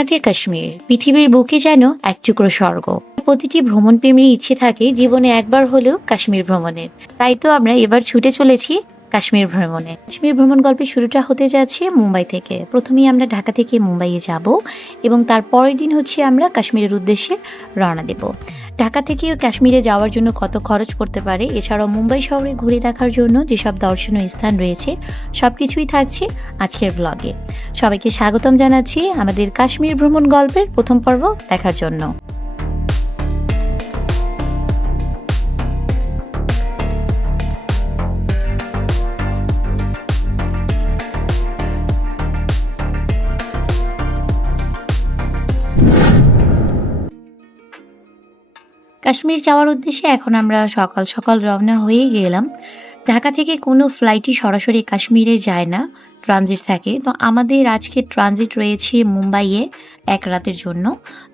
ভারতীয় কাশ্মীর পৃথিবীর বুকে যেন এক টুকরো স্বর্গ। প্রতিটি ভ্রমণ প্রেমীর ইচ্ছে থাকে জীবনে একবার হলেও কাশ্মীর ভ্রমণের। তাই তো আমরা এবার ছুটে চলেছি কাশ্মীর ভ্রমণে। কাশ্মীর ভ্রমণ গল্পের শুরুটা হতে যাচ্ছে মুম্বাই থেকে। প্রথমেই আমরা ঢাকা থেকে মুম্বাইয়ে যাব এবং তার পরের দিন হচ্ছে আমরা কাশ্মীরের উদ্দেশ্যে রওনা দেব। ঢাকা থেকে কাশ্মীরে যাওয়ার জন্য কত খরচ পড়তে পারে, এছাড়াও মুম্বাই শহরে ঘুরে দেখার জন্য যেসব দর্শনীয় স্থান রয়েছে সবকিছুই থাকছে আজকের ব্লগে। সবাইকে স্বাগতম জানাচ্ছি আমাদের কাশ্মীর ভ্রমণ গল্পের প্রথম পর্ব দেখার জন্য। কাশ্মীর যাওয়ার উদ্দেশ্যে এখন আমরা সকাল সকাল রওনা হয়ে গেলাম। ঢাকা থেকে কোনো ফ্লাইটই সরাসরি কাশ্মীরে যায় না, ট্রানজিট থাকে। তো আমাদের আজকে ট্রানজিট রয়েছে মুম্বাইয়ে এক রাতের জন্য।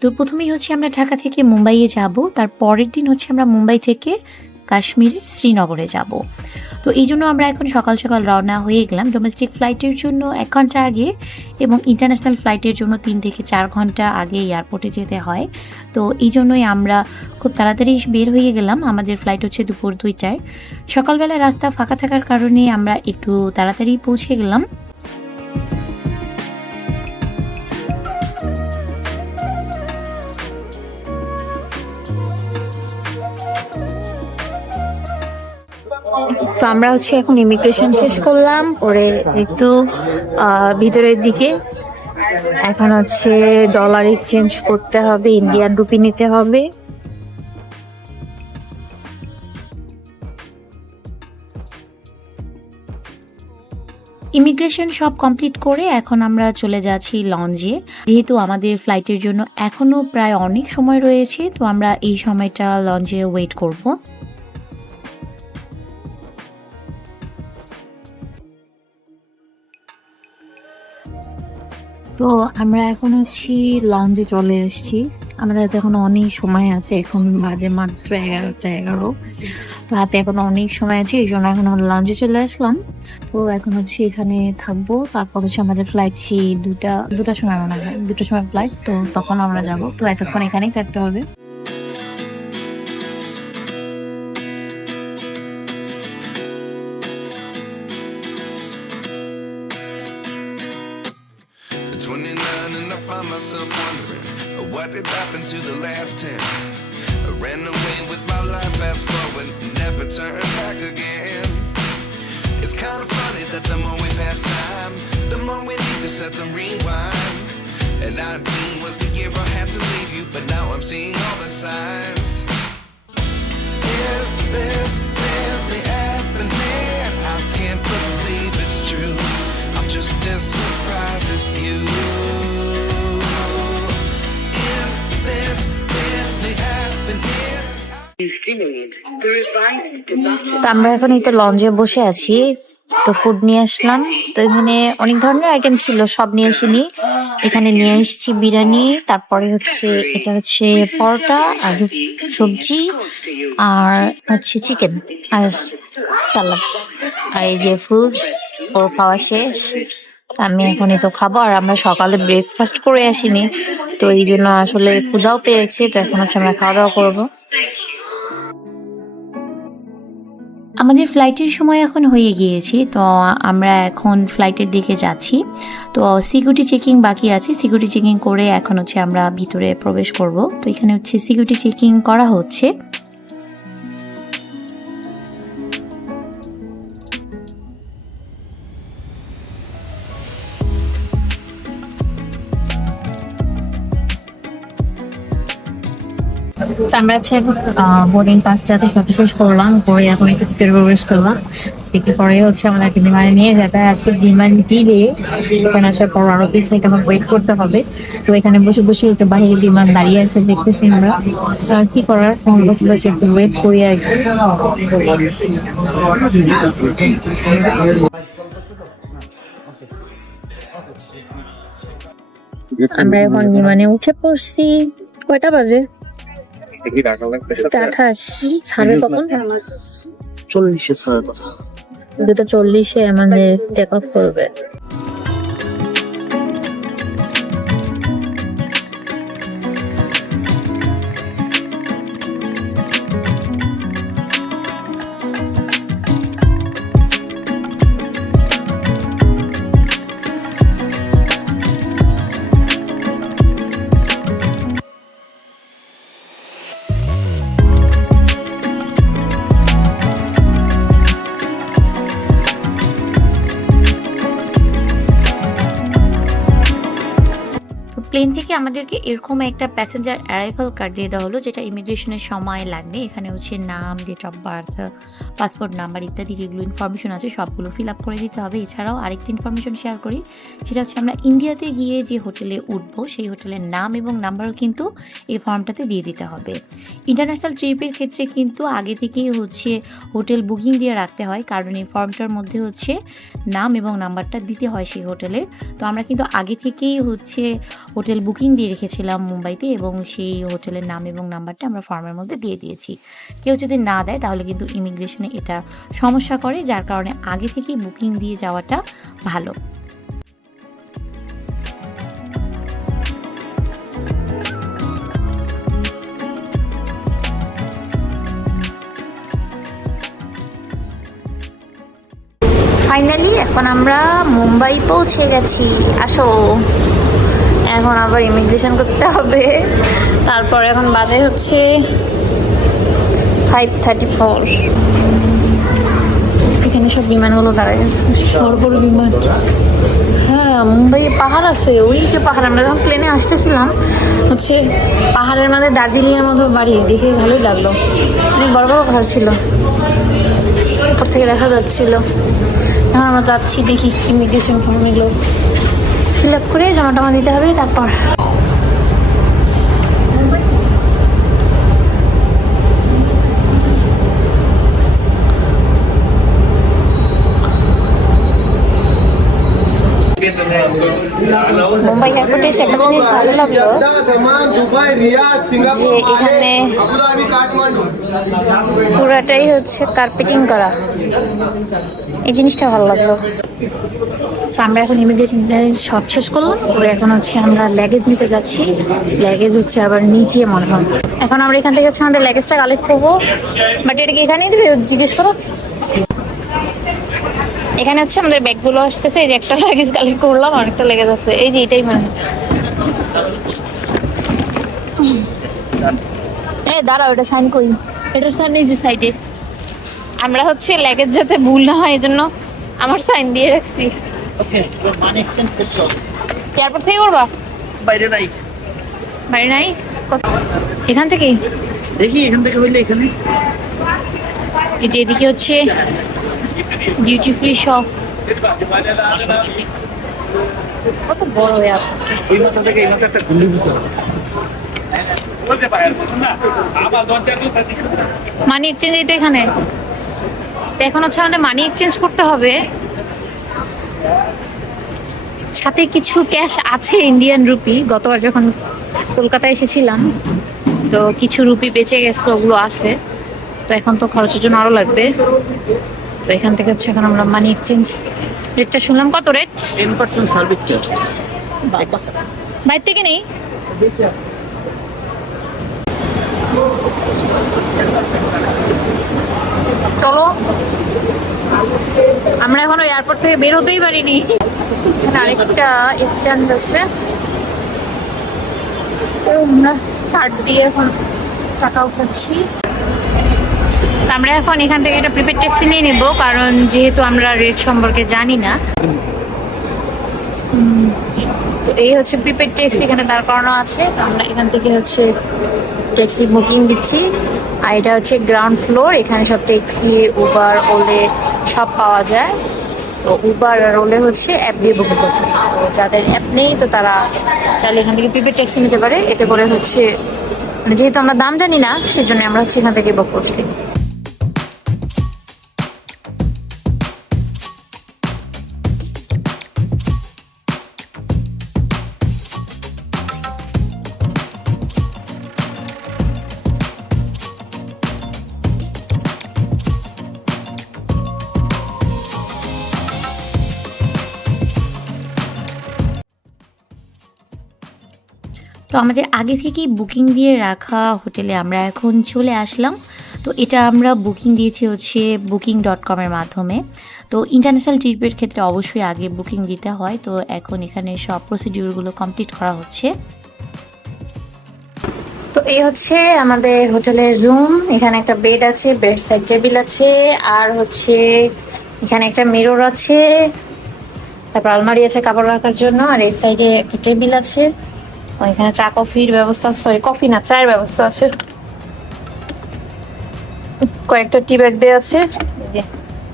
তো প্রথমেই হচ্ছে আমরা ঢাকা থেকে মুম্বাইয়ে যাব, তার পরের দিন হচ্ছে আমরা মুম্বাই থেকে কাশ্মীরের শ্রীনগরে যাব। তো এই জন্য আমরা এখন সকাল সকাল রওনা হয়ে গেলাম। ডোমেস্টিক ফ্লাইটের জন্য 1 ঘন্টা আগে এবং ইন্টারন্যাশনাল ফ্লাইটের জন্য 3 থেকে 4 ঘন্টা আগে এয়ারপোর্টে যেতে হয়। তো এই জন্যই আমরা খুব তাড়াতাড়ি বের হয়ে গেলাম। আমাদের ফ্লাইট হচ্ছে দুপুর 2টায়। সকালবেলা রাস্তা ফাঁকা থাকার কারণে আমরা একটু তাড়াতাড়ি পৌঁছে গেলাম। তো আমরা হচ্ছে এখন ইমিগ্রেশন শেষ করলাম, পরে একটু ভিতরের দিকে এখন হচ্ছে ডলার এক্সচেঞ্জ করতে হবে, ইন্ডিয়ান রুপি নিতে হবে। ইমিগ্রেশন সব কমপ্লিট করে এখন আমরা চলে যাচ্ছি লঞ্চে। যেহেতু আমাদের ফ্লাইটের জন্য এখনো প্রায় অনেক সময় রয়েছে, তো আমরা এই সময়টা লঞ্চে ওয়েট করব। তো আমরা এখন হচ্ছে লঞ্চে চলে এসেছি। আমাদের হাতে এখন অনেক সময় আছে, এখন বাজে মাত্র 11টা 11। রাতে এখন অনেক সময় আছে, এই জন্য এখন আমরা লঞ্চে চলে আসলাম। তো এখন হচ্ছে এখানে থাকবো, তারপর হচ্ছে আমাদের ফ্লাইট সেই দুটার সময় মনে হয়, 2টার সময় ফ্লাইট। তো তখন আমরা যাব, তো এতক্ষণ এখানেই থাকতে হবে। Myself wondering what did happen to the last 10. I ran away with my life, fast forward, never turn back again. It's kind of funny that the more we pass time, the more we need to set them rewind. And 19 was the year I had to leave you, but now I'm seeing all the signs. Is this really happening? I can't believe it's true. I'm just as surprised as you. তো আমরা এখন এই তো লঞ্চে বসে আছি। তো food নিয়ে আসলাম। তো এখানে অনেক ধরনের আইটেম ছিল, সব নিয়ে আসিনি। এখানে নিয়ে এসেছি বিরিয়ানি, তারপরে হচ্ছে এটা হচ্ছে পরোটা আর সবজি, আর হচ্ছে চিকেন আর সালাদ, আর এই যে ফ্রুটস। ওর খাওয়া শেষ, আমি এখন এই তো খাবো। আর আমরা সকালে ব্রেকফাস্ট করে আসিনি, তো এই জন্য আসলে ক্ষুধাও পেয়েছে। তো এখন হচ্ছে আমরা খাওয়া দাওয়া করবো। আমাদের ফ্লাইটের সময় এখন হয়ে গিয়েছে, তো আমরা এখন ফ্লাইটের দিকে যাচ্ছি। তো সিকিউরিটি চেকিং বাকি আছে, সিকিউরিটি চেকিং করে এখন হচ্ছে আমরা ভিতরে প্রবেশ করব। তো এখানে হচ্ছে সিকিউরিটি চেকিং করা হচ্ছে। আমরা হচ্ছে বোর্ডিং পাসটাতে সব শেষ করলাম, করে এখন একটু ভিতরে প্রবেশ করলাম। একটু পরে হচ্ছে আমাদেরকে বিমানে নিয়ে যাবে। আজকে বিমান দিলে এখানে আসার পর আরো পিস থেকে আমার ওয়েট করতে হবে। তো এখানে বসে বসে তো বাইরে বিমান দাঁড়িয়ে আছে, দেখতেছি আমরা কি করার, বসে বসে একটু ওয়েট করি আর কি। আমরা এখন বিমানে উঠে পড়ছি। কয়টা বাজে? 28 ছাড়বে কখন? 40-এ ছাড়ার কথা। 2:40 আমাদের টেক অফ করবে। প্লেন থেকে আমাদেরকে এরকম একটা প্যাসেঞ্জার অ্যারাইভাল কার্ড দিয়ে দেওয়া হলো, যেটা ইমিগ্রেশনের সময় লাগবে। এখানে হচ্ছে নাম, date of birth, passport number ইত্যাদি যেগুলো ইনফরমেশন আছে সবগুলো ফিল আপ করে দিতে হবে। এছাড়াও আরেকটি ইনফরমেশন শেয়ার করি, সেটা হচ্ছে আমরা ইন্ডিয়াতে গিয়ে যে হোটেলে উঠবো সেই হোটেলের নাম এবং নাম্বারও কিন্তু এই ফর্মটাতে দিয়ে দিতে হবে। ইন্টারন্যাশনাল ট্রিপের ক্ষেত্রে কিন্তু আগে থেকেই হচ্ছে হোটেল বুকিং দিয়ে রাখতে হয়, কারণ এই ফর্মটার মধ্যে হচ্ছে নাম এবং নাম্বারটা দিতে হয় সেই হোটেলে। তো আমরা কিন্তু আগে থেকেই হচ্ছে হোটেল বুকিং দিয়ে রেখেছিলাম মুম্বাইতে, এবং সেই হোটেলের নাম এবং নাম্বারটা আমরা ফর্মের মধ্যে দিয়ে দিয়েছি। কেউ যদি না দেয় তাহলে কিন্তু ইমিগ্রেশনে এটা সমস্যা করে, যার কারণে আগে থেকেই বুকিং দিয়ে যাওয়াটা ভালো। ফাইনালি এখন আমরা মুম্বাই পৌঁছে গেছি। আসো, এখন আবার ইমিগ্রেশন করতে হবে। তারপর এখন বাজে হচ্ছে 5:34। এখানে সব বিমানগুলো দাঁড়ায় গেছে, বড় বড় বিমান। হ্যাঁ, মুম্বাইয়ে পাহাড় আছে, ওই যে পাহাড়। আমরা যখন প্লেনে আসতেছিলাম হচ্ছে পাহাড়ের মধ্যে দার্জিলিংয়ের মতো বাড়ি, দেখে ভালোই লাগলো। অনেক বড় বড় পাহাড় ছিল, উপর থেকে দেখা যাচ্ছিল। এখন আমরা যাচ্ছি, দেখি ইমিগ্রেশন ফর্ম এগুলো ফিল আপ করে জমা টমা দিতে হবে। তারপর মুম্বাই এয়ারপোর্টে এসে একটা জিনিস ভালো লাগলো, যে এখানে পুরাটাই হচ্ছে কার্পেটিং করা। এই জিনিসটা ভালো লাগলো। তো আমরা এখন ইমিগ্রেশন সব শেষ করলাম, পরে এখন হচ্ছে আমরা ল্যাগেজ নিতে যাচ্ছি। ল্যাগেজ হচ্ছে আবার নিচে মনে হয়। এখন আমরা এখান থেকে হচ্ছে আমাদের ল্যাগেজটা কালেক্ট করবো। বাট এটা কি এখানেই দেবে, জিজ্ঞেস করো। এখানে হচ্ছে আমাদের ব্যাগগুলো আসতেছে। এই যে একটা লাগেজ কালেক্ট করলাম, আরেকটা লেগেজ আছে। এই যে এটাই মানে, দাঁড়াও, এটা সাইন করি। এটার সাইন এই যে সাইডে। আমরা হচ্ছে ল্যাগেজ যাতে ভুল না হয় এজন্য আমার সাইন দিয়ে রাখছি। ওকে, মানি এক্সচেঞ্জ করছো? এয়ারপোর্ট থেকে করবা? বাইরে নাই। বাইরে নাই? এখান থেকেই দেখি, এখান থেকে হইলে এখানে। এই যে এদিকে হচ্ছে ডিউটি ফ্রি শপ। কত বড় হয়ে আছে। ওই মাথা থেকে এই মাথা একটা গুলি দিতে হবে। মানি এক্সচেঞ্জ এই তো এখানে। তো এখন হচ্ছে আমাদের মানি এক্সচেঞ্জ করতে হবে। সাথে কিছু ক্যাশ আছে, ইন্ডিয়ান রুপি। গতবার যখন কলকাতায় এসেছিলাম তো কিছু রুপি বেঁচে গেছে, ওগুলো আছে। তো এখন তো খরচের জন্য আরো লাগবে। তো এখান থেকে হচ্ছে এখন আমরা মানি এক্সচেঞ্জ রেটটা শুনলাম। কত রেট? 10% service charge. বাইরে থেকে নেই। চলো, আমরা এখনো এয়ারপোর্ট থেকে বের হতেই পারিনি। এখানে আরেকটা এক্সচেঞ্জ আছে, তো আমরা কার্ড দিয়ে এখন টাকা উঠাচ্ছি। আমরা এখন এখান থেকে একটা প্রিপেড ট্যাক্সি নিয়ে নেব, কারণ যেহেতু আমরা রেট সম্পর্কে জানি না। তো এই হচ্ছে প্রিপেড ট্যাক্সি, এখানে দাঁড় করানো আছে। তো আমরা এখান থেকে হচ্ছে ট্যাক্সি বুকিং দিচ্ছি। আর এটা হচ্ছে গ্রাউন্ড ফ্লোর, এখানে সব ট্যাক্সি, উবার, ওলে সব পাওয়া যায়। তো উবার আর ওলে হচ্ছে অ্যাপ দিয়ে বুকিং করতে হয়। তো যাদের অ্যাপ নেই তো তারা চাইলে এখান থেকে প্রিপেড ট্যাক্সি নিতে পারে। এতে করে হচ্ছে মানে যেহেতু আমরা দাম জানি না, সেজন্য আমরা হচ্ছে এখান থেকে বুক করছি। তো আমাদের আগে থেকেই বুকিং দিয়ে রাখা হোটেলে আমরা এখন চলে আসলাম। তো এটা আমরা বুকিং দিয়েছি হচ্ছে booking.com-এর মাধ্যমে। তো ইন্টারন্যাশনাল ট্রিপের ক্ষেত্রে অবশ্যই আগে বুকিং দিতে হয়। তো এখন এখানে সব প্রসিডিউরগুলো কমপ্লিট করা হচ্ছে। তো এই হচ্ছে আমাদের হোটেলের রুম। এখানে একটা বেড আছে, বেড সাইড টেবিল আছে, আর হচ্ছে এখানে একটা মিরর আছে, তারপর আলমারি আছে কাপড় রাখার জন্য, আর এই সাইডে একটা টেবিল আছে। এখানে চা কফির ব্যবস্থা, সরি কফি না, চায়ের ব্যবস্থা আছে। কয়েকটা টি ব্যাগ দেওয়া আছে, এই যে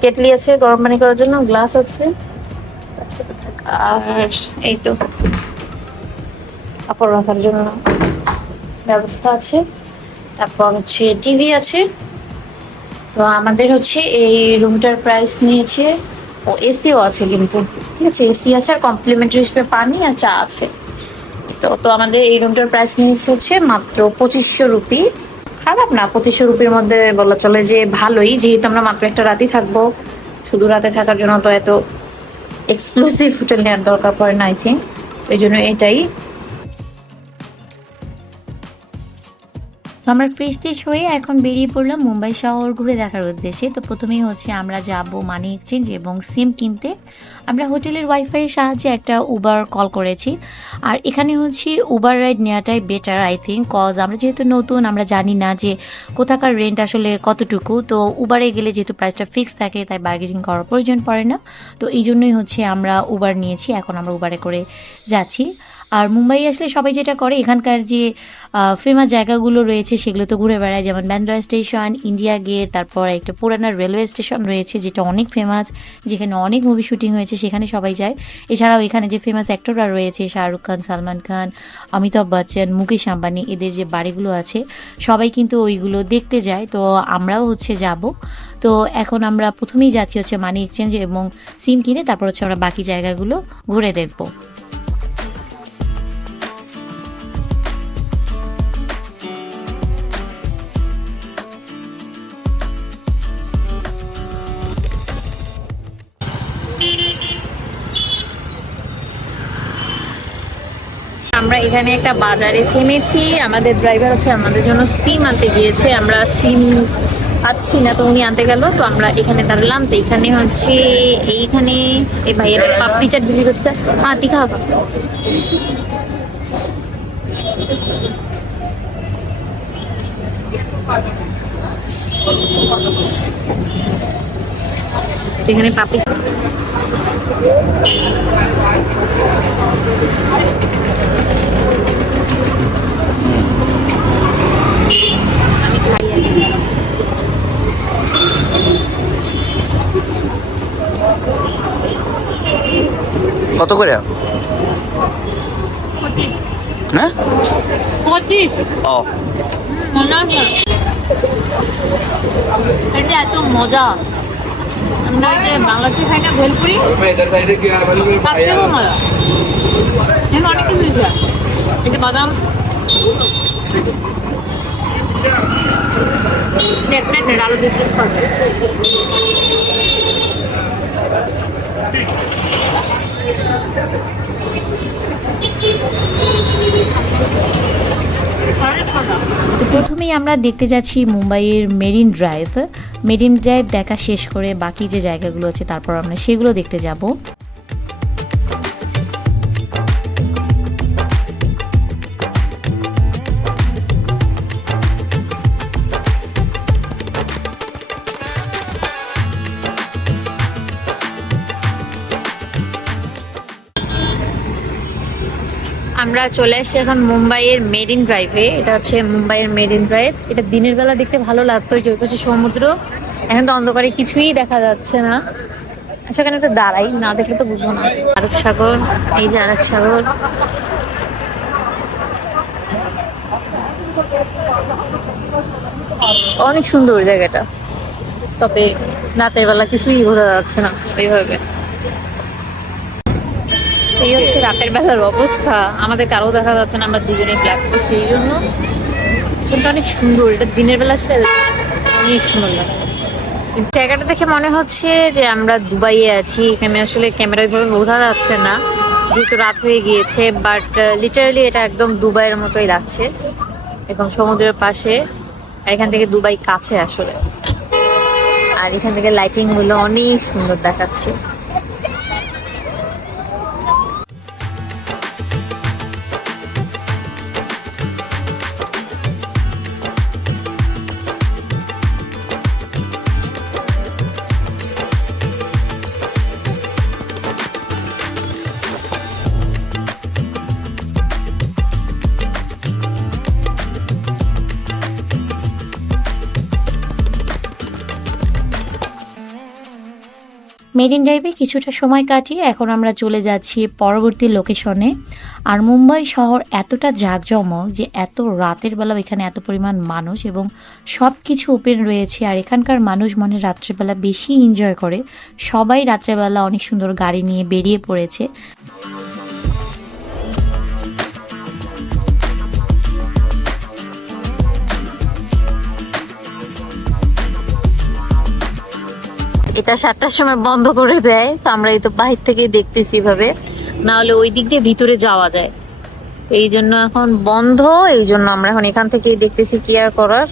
কেটলি আছে গরম পানি করার জন্য, গ্লাস আছে, আর এই তো কাপড় রাখার জন্য ব্যবস্থা আছে। তারপর হচ্ছে টিভি আছে। তো আমাদের হচ্ছে এই রুমটার প্রাইস নিয়েছে, ও এসিও আছে কিন্তু, ঠিক আছে, এসি আছে আর কমপ্লিমেন্টারি হিসেবে পানি আর চা আছে। তো তো আমাদের এই রুমটার প্রাইস নিয়েছে হচ্ছে মাত্র 2500 রুপি। খারাপ না, 2500 রুপির মধ্যে বলা চলে যে ভালোই, যেহেতু আমরা মাত্র একটা রাতই থাকবো, শুধু রাতে থাকার জন্য তো এত এক্সক্লুসিভ হোটেল নেওয়ার দরকার পড়ে না, আই থিঙ্ক। এই জন্য এটাই। তো আমরা ফ্রেশ ট্রেশ হয়ে এখন বেরিয়ে পড়লাম মুম্বাই শহর ঘুরে দেখার উদ্দেশ্যে। তো প্রথমেই হচ্ছে আমরা যাব মানি এক্সচেঞ্জ এবং সিম কিনতে। আমরা হোটেলের ওয়াইফাইয়ের সাহায্যে একটা উবার কল করেছি। আর এখানে হচ্ছে উবার রাইড নেওয়াটাই বেটার আই থিঙ্ক, কজ আমরা যেহেতু নতুন, আমরা জানি না যে কোথাকার রেন্ট আসলে কতটুকু। তো উবারে গেলে যেহেতু প্রাইসটা ফিক্স থাকে, তাই বার্গেনিং করার প্রয়োজন পড়ে না। তো এই জন্যই হচ্ছে আমরা উবার নিয়েছি, এখন আমরা উবারে করে যাচ্ছি। আর মুম্বাই আসলে সবাই যেটা করে, এখানকার যে ফেমাস জায়গাগুলো রয়েছে সেগুলো তো ঘুরে বেড়ায়, যেমন ব্যান্ড্রা স্টেশন, ইন্ডিয়া গেট, তারপর একটা পুরানা রেলওয়ে স্টেশন রয়েছে যেটা অনেক ফেমাস, যেখানে অনেক মুভি শুটিং হয়েছে, সেখানে সবাই যায়। এছাড়াও এখানে যে ফেমাস অ্যাক্টররা রয়েছে, শাহরুখ খান, সালমান খান, অমিতাভ বচ্চন, মুকেশ আম্বানি, এদের যে বাড়িগুলো আছে সবাই কিন্তু ওইগুলো দেখতে যায়। তো আমরাও হচ্ছে যাব। তো এখন আমরা প্রথমেই যাচ্ছি হচ্ছে মানি এক্সচেঞ্জ এবং সিম কিনে, তারপর হচ্ছে আমরা বাকি জায়গাগুলো ঘুরে দেখবো। আমরা এখানে একটা বাজারে থেমেছি, আমাদের ড্রাইভার হচ্ছে আমাদের জন্য সিম আনতে গিয়েছে, আমরা সিম পাচ্ছি না, তো উনি আনতে গেল। তো আমরা এখানে দাঁড়ালাম। তো এখানে হচ্ছে এইখানে এই ভাইয়ের পাপড়ি চাট বিক্রি করছে। হ্যাঁ তীখা, এখানে পাপড়ি কত করে? হ্যাঁ ও এটা এত মজা। আমরা এই যে বাংলাদেশে খাই না ভেলপুরি, তার থেকেও মজা। এখানে অনেক কিছু দিয়েছে, এই যে বাদাম, আলু দিয়ে তো প্রথমেই আমরা দেখতে যাচ্ছি মুম্বাইয়ের মেরিন ড্রাইভ। মেরিন ড্রাইভ দেখা শেষ করে বাকি যে জায়গাগুলো আছে তারপর আমরা সেগুলো দেখতে যাব। আমরা চলে আসছি এখন মুম্বাইয়ের মেরিন ড্রাইভে। এটা হচ্ছে মুম্বাইয়ের মেরিন ড্রাইভ। এটা দিনের বেলা দেখতে ভালো লাগতো, ওই যে পাশে সমুদ্র, এখন তো অন্ধকারে কিছুই দেখা যাচ্ছে না। সেখানে একটু দাঁড়াই, না দেখলে তো বুঝবো না। আরব সাগর, এই যে আরব সাগর, অনেক সুন্দর জায়গাটা, তবে রাতের বেলা কিছুই বোঝা যাচ্ছে না এইভাবে। এই হচ্ছে রাতের বেলার অবস্থা, আমাদের কারো দেখা যাচ্ছে না, আমরা দুজনেই ব্ল্যাক করছি। এই জন্য ছবিটা অনেক সুন্দর, এটা দিনের বেলা আসলে অনেক সুন্দর লাগে। জায়গাটা দেখে মনে হচ্ছে যে আমরা দুবাইয়ে আছি। এখানে আসলে ক্যামেরা ওইভাবে বোঝা যাচ্ছে না যেহেতু রাত হয়ে গিয়েছে, বাট লিটারালি এটা একদম দুবাইয়ের মতোই লাগছে, এবং সমুদ্রের পাশে। এখান থেকে দুবাই কাছে আসলে, আর এখান থেকে লাইটিং গুলো অনেক সুন্দর দেখাচ্ছে। মেরিন ড্রাইভে কিছুটা সময় কাটিয়ে এখন আমরা চলে যাচ্ছি পরবর্তী লোকেশনে। আর মুম্বাই শহর এতটা জাঁকজমক যে এত রাতের বেলা এখানে এত পরিমাণ মানুষ এবং সব কিছু ওপেন রয়েছে। আর এখানকার মানুষ মনে রাত্রেবেলা বেশি এনজয় করে, সবাই রাত্রেবেলা অনেক সুন্দর গাড়ি নিয়ে বেরিয়ে পড়েছে। এটা 7টার সময় বন্ধ করে দেয়, তো আমরা এই তো বাহির থেকে দেখতেছি এভাবে, না হলে ওই দিক দিয়ে ভিতরে যাওয়া যায়। এই জন্য এখন বন্ধ, এই জন্য আমরা এখন এখান থেকেই দেখতেছি কি আর করার।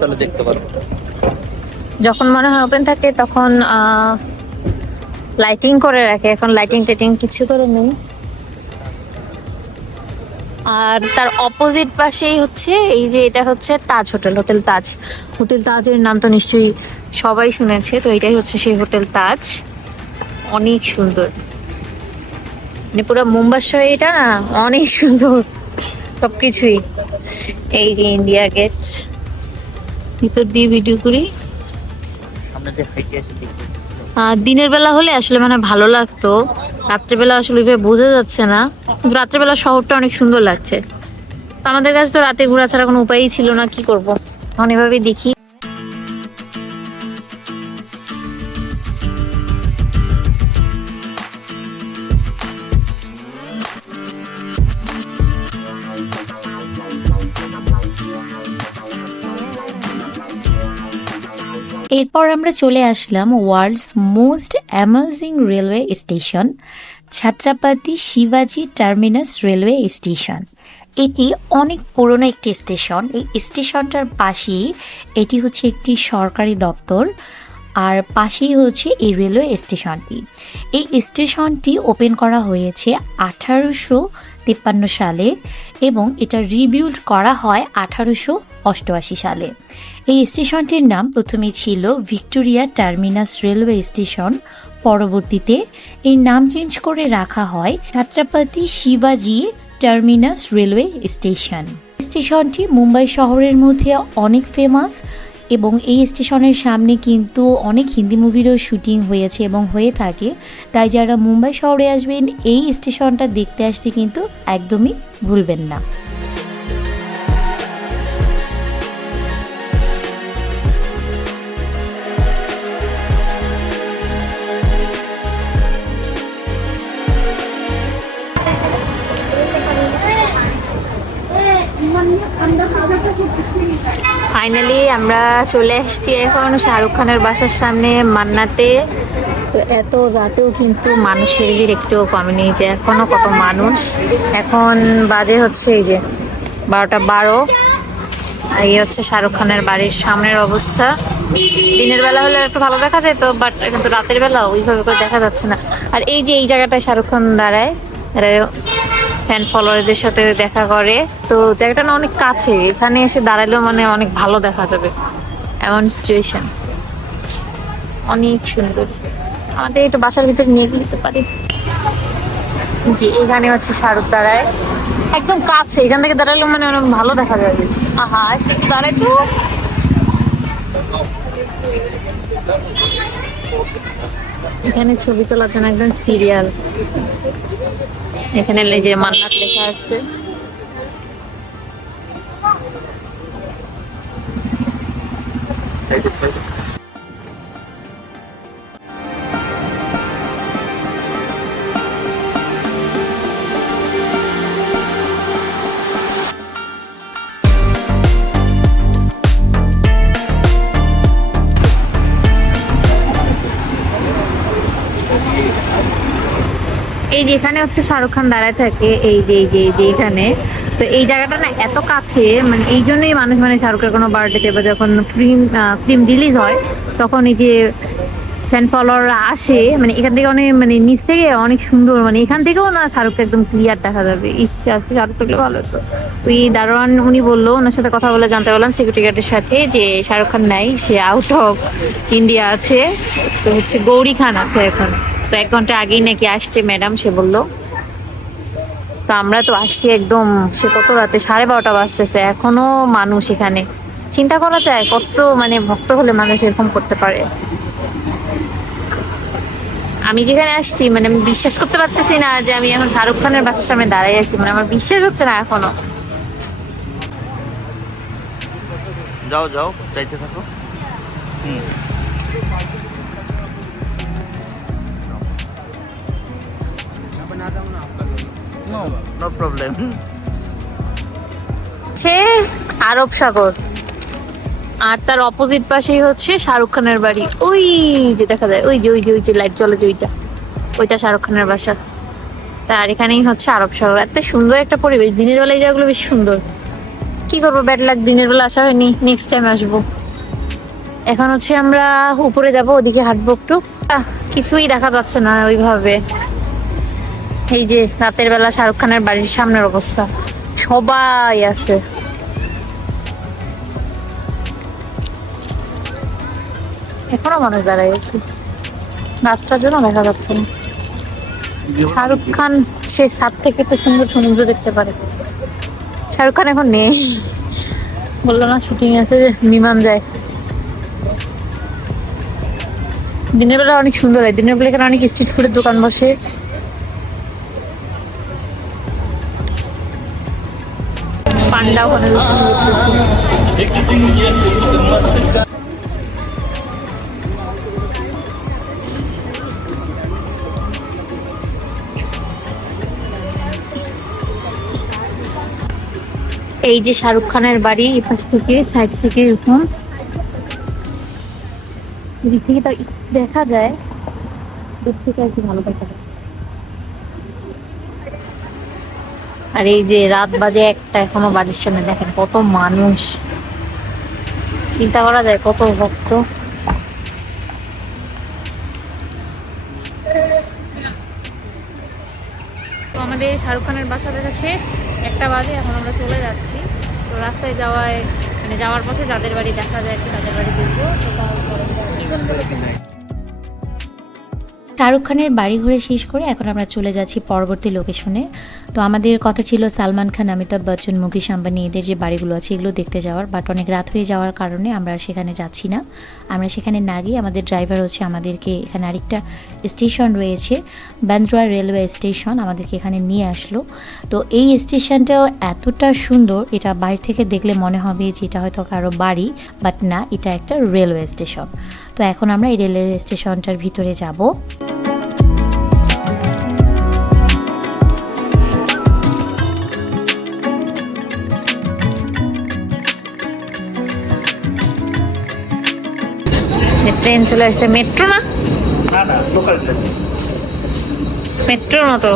তাহলে দেখতে পারবো। যখন মনে হয় ওপেন থাকে তখন লাইটিং করে রাখে, এখন লাইটিং টাইটিং কিছু করে নেই। আর তার অপোজিট পাশেই হচ্ছে এই যে এটা হচ্ছে তাজ হোটেল, হোটেল তাজ। হোটেল তাজের নাম তো নিশ্চয়ই সবাই শুনেছে, তো এটাই হচ্ছে সেই হোটেল তাজ। অনেক সুন্দর, মানে পুরো মুম্বাই শহর এটা না অনেক সুন্দর সবকিছুই। এই যে ইন্ডিয়া গেট, ভিতর দিয়ে ভিডিও করি। দিনের বেলা হলে আসলে মানে ভালো লাগতো, রাত্রেবেলা আসলে বোঝা যাচ্ছে না, কিন্তু রাত্রেবেলা শহরটা অনেক সুন্দর লাগছে। আমাদের কাছে তো রাতে ঘোরা ছাড়া কোনো উপায়ই ছিল না, কি করব, এখন এভাবে দেখি। এরপর আমরা চলে আসলাম world's most amazing railway station, Chhatrapati শিবাজি টার্মিনাস রেলওয়ে স্টেশন। এটি অনেক পুরনো একটি স্টেশন। এই স্টেশনটার পাশেই এটি হচ্ছে একটি সরকারি দপ্তর, আর পাশেই হচ্ছে এই রেলওয়ে স্টেশনটি। এই স্টেশনটি ওপেন করা হয়েছে 1853 সালে এবং এটা রিবিল্ড করা হয় 1888 সালে। এই স্টেশনটির নাম প্রথমে ছিল ভিক্টোরিয়া টার্মিনাস রেলওয়ে স্টেশন, পরবর্তীতে এর নাম চেঞ্জ করে রাখা হয় ছাত্রাপাতি শিবাজি টার্মিনাস রেলওয়ে স্টেশন। স্টেশনটি মুম্বাই শহরের মধ্যে অনেক ফেমাস এবং এই স্টেশনের সামনে কিন্তু অনেক হিন্দি মুভিরও শুটিং হয়েছে এবং হয়ে থাকে। তাই যারা মুম্বাই শহরে আসবেন এই স্টেশনটা দেখতে আসতে কিন্তু একদমই ভুলবেন না। ফাইনালি আমরা চলে এসেছি এখন শাহরুখ খানের বাসার সামনে মান্নাতে। তো এত রাতেও কিন্তু মানুষের ভিড় একটুও কমেনি, যে এখনো কত মানুষ। এখন বাজে হচ্ছে এই যে 12:12। এই হচ্ছে শাহরুখ খানের বাড়ির সামনের অবস্থা। দিনের বেলা হলে একটু ভালো দেখা যায় তো, বাট কিন্তু রাতের বেলা ওইভাবে করে দেখা যাচ্ছে না। আর এই যে এই জায়গাটায় শাহরুখ খান দাঁড়ায়, ফ্যান ফলোয়ারদের সাথে দেখা করে, তো জায়গাটা না অনেক কাছে, এখানে এসে দাঁড়ালেও মানে অনেক ভালো দেখা যাবে এমন সিচুয়েশন। অনেক সুন্দর, আমাদের এই তো বাসার ভিতরে নিয়ে দিতে পারি। জি এখানে হচ্ছে শাহরুখ দাঁড়ায় একদম কাছে, এখান থেকে দাঁড়ালেও মানে অনেক ভালো দেখা যাবে। আহা আজকে একটু দাঁড়াই তো। এখানে ছবি তোলার জন্য একদম সিরিয়াল। এখানে যে মান্নাত লেখা আছে। এই যে এখানে হচ্ছে শাহরুখ খান দাঁড়ায় থাকে, এই যে এখানে। তো এই জায়গাটা না এত কাছে, মানে এই জন্যই মানুষ মানে শাহরুখের কোনো বার্থডেতে বা যখন ফিল্ম রিলিজ হয় তখন এই যে ফ্যান ফলোয়াররা আসে, মানে এখান থেকে অনেক মানে নিচ থেকে অনেক সুন্দর, মানে এখান থেকেও না শাহরুখকে একদম ক্লিয়ার দেখা যাবে। ইচ্ছা আছে শাহরুখ থাকলে ভালো হতো। ওই দারোয়ান উনি বললো, ওনার সাথে কথা বলে জানতে পারলাম সিকিউরিটি গার্ডের সাথে, যে শাহরুখ খান নাই, সে আউট অফ ইন্ডিয়া আছে। তো হচ্ছে গৌরী খান আছে এখন, তো 1 ঘন্টা আগেই নাকি আসছে ম্যাডাম, সে বললো। তো আমরা তো আসছি একদম, সে কত রাতে 12:30 বাজতেছে, এখনো মানুষ এখানে। চিন্তা করা যায় কত মানে ভক্ত হলে মানুষ এরকম করতে পারে। আমি যেখানে আসছি মানে আমি বিশ্বাস করতে পারতেছি না যে আমি এখন শাহরুখ খানের বাসার সামনে দাঁড়াই আছি, মানে আমার বিশ্বাস হচ্ছে না এখনো। যাও যাও, চাইতে থাকো। No problem. হচ্ছে আরব সাগর, আর তার অপোজিট পাশেই হচ্ছে শাহরুখ খানের বাড়ি। ওই যে দেখা যায়, ওই যে লাইট জ্বলে যে ওইটা শাহরুখ খানের বাসা। তার এখানেই হচ্ছে আরব সাগর। এত সুন্দর একটা পরিবেশ, দিনের বেলায় এই জায়গাগুলো বেশ সুন্দর। কি করবো, ব্যাড লাক, দিনের বেলা আসা হয়নি, নেক্সট টাইম আসবো। এখন হচ্ছে আমরা উপরে যাব, ওদিকে হাঁটবো একটু। কিছুই দেখা যাচ্ছে না ওইভাবে। এই যে রাতের বেলা শাহরুখ খানের বাড়ির সামনের অবস্থা, সবাই আছে। এখনো মানুষ দাঁড়াই আছে, রাস্তার জন্য দেখা যাচ্ছে না। শাহরুখ খান সে ছাদ থেকে তো সুন্দর সমুদ্র দেখতে পারে। শাহরুখ খান এখন নেই, বললো না শুটিং আছে, যে বিমান যায়। দিনের বেলা অনেক সুন্দর হয়, দিনের বেলা এখানে অনেক স্ট্রিট ফুডের দোকান বসে। পান্ডা ওখানে এই যে শাহরুখ খানের বাড়ি, এই পাশ থেকে সাইড থেকে এরকম দিক থেকে তা দেখা যায়, দূর থেকে আর কি ভালো দেখা যায়। আর এই যে রাত বাজে একটা, এখনো বাড়ির সামনে দেখেন কত মানুষ, চিন্তা করা যায় কত ভক্ত। তো আমাদের শাহরুখ খানের বাসা দেখা শেষ, 1টা বাজে, এখন আমরা চলে যাচ্ছি। তো রাস্তায় যাওয়ায় মানে যাওয়ার পথে যাদের বাড়ি দেখা যায় একটু তাদের বাড়ি দেখবো। তো শাহরুখ খানের বাড়ি ঘুরে শেষ করে এখন আমরা চলে যাচ্ছি পরবর্তী লোকেশনে। তো আমাদের কথা ছিল সালমান খান, অমিতাভ বচ্চন, মুকেশ আম্বানি এদের যে বাড়িগুলো আছে এগুলো দেখতে যাওয়ার, বাট অনেক রাত হয়ে যাওয়ার কারণে আমরা সেখানে যাচ্ছি না। আমরা সেখানে না গিয়ে আমাদের ড্রাইভার হচ্ছে আমাদেরকে এখানে আরেকটা স্টেশন রয়েছে, বান্দ্রা রেলওয়ে স্টেশন, আমাদেরকে এখানে নিয়ে আসলো। তো এই স্টেশনটাও এতটা সুন্দর, এটা বাইরে থেকে দেখলে মনে হবে যে এটা হয়তো কারো বাড়ি, বাট না, এটা একটা রেলওয়ে স্টেশন। তো এখন আমরা এই রেলওয়ে স্টেশনটার ভিতরে যাব। ট্রেন চলে আসছে, মেট্রো না, মেট্রোর মতো।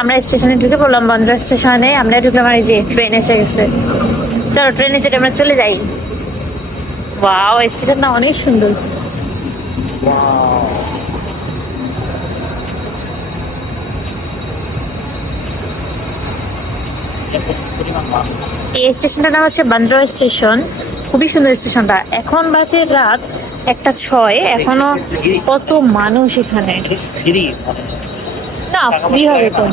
আমরা স্টেশনে ঢুকে পড়লাম, বান্দ্রা স্টেশনে আমরা ঢুকলাম, আর এই যে ট্রেন এসে গেছে। চলো ট্রেনে চেপে আমরা চলে যাই। ওয়াও, স্টেশনটা অনেক সুন্দর। এই স্টেশনটার নাম হচ্ছে বান্দ্রা স্টেশন, খুবই সুন্দর স্টেশনটা। এখন বাজে রাত 1:06, এখনো কত মানুষ এখানে। না ফ্রি হবে তো।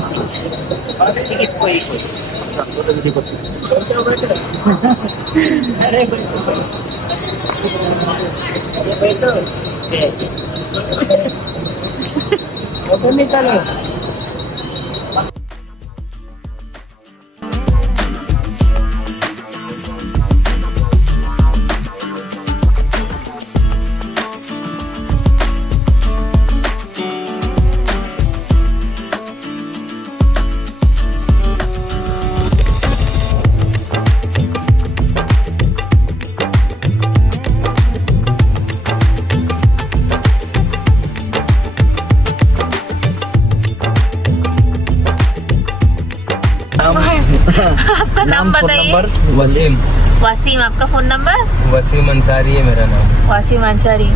आपका नाम बताइए। वसीम। वसीम, आपका फोन नंबर? वसीम अंसारी है मेरा नाम। वसीम अंसारी,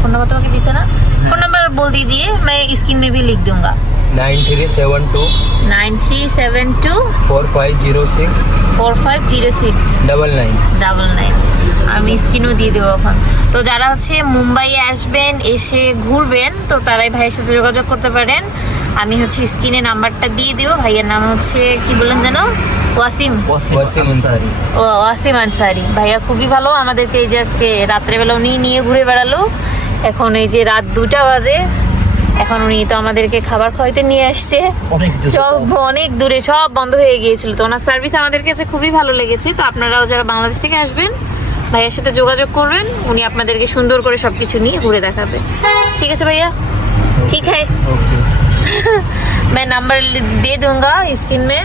फोन नंबर तो मैं दिया ना, फोन नंबर बोल दीजिए, मैं स्क्रीन में भी लिख दूंगा। 9372 9372 4506 4506 99। আমি স্ক্রিনও দিয়ে দেবো এখন। তো যারা হচ্ছে মুম্বাইয়ে আসবেন, এসে ঘুরবেন, তো তারাই ভাইয়ের সাথে যোগাযোগ করতে পারেন। আমি হচ্ছে স্ক্রিনে নাম্বারটা দিয়ে দেবো। ভাইয়ের নাম হচ্ছে কি বললেন যেন? ওয়াসিম वसीम अंसारी। ও ওয়াসিম আনসারি ভাইয়া খুবই ভালো, আমাদেরকে এই যে আজকে রাত্রেবেলা উনি নিয়ে ঘুরে বেড়ালো। এখন এই যে রাত 2টা বাজে, এখন উনি তো আমাদেরকে খাবার খাওয়াইতে নিয়ে আসছে। সব অনেক দূরে, সব বন্ধ হয়ে গিয়েছিল, তো ওনার সার্ভিস আমাদের কাছে খুবই ভালো লেগেছে। তো আপনারাও যারা বাংলাদেশ থেকে আসবেন ভাইয়ার সাথে যোগাযোগ করবেন, উনি আপনাদেরকে সুন্দর করে সবকিছু নিয়ে ঘুরে দেখাবে। ঠিক আছে भैया, ठीक है। मैं नंबर दे दूंगा स्क्रीन में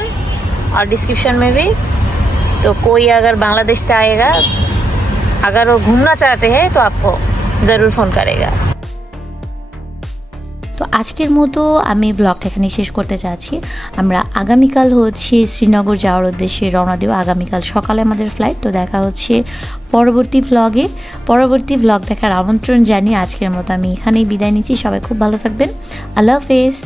और डिस्क्रिप्शन में भी। तो कोई अगर बांग्लादेश से आएगा, अगर वो घूमना चाहते हैं तो आपको ज़रूर फ़ोन करेगा। তো আজকের মতো আমি ব্লগটা এখানে শেষ করতে চাচ্ছি। আমরা আগামীকাল হচ্ছে শ্রীনগর যাওয়ার উদ্দেশ্যে রওনা দেব। আগামীকাল সকালে আমাদের ফ্লাইট। তো দেখা হচ্ছে পরবর্তী ব্লগ দেখার আমন্ত্রণ জানিয়ে আজকের মতো আমি এখানেই বিদায় নিচ্ছি। সবাই খুব ভালো থাকবেন। আল্লাহ হাফেজ।